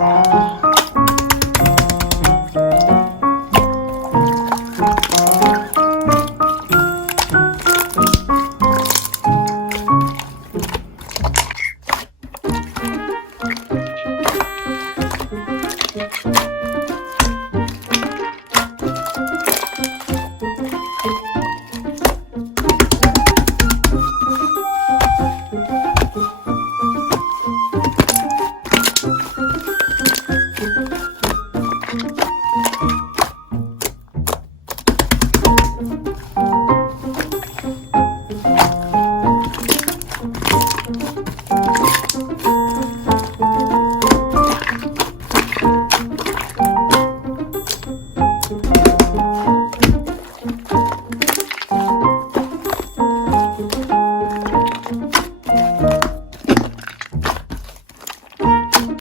Bye. you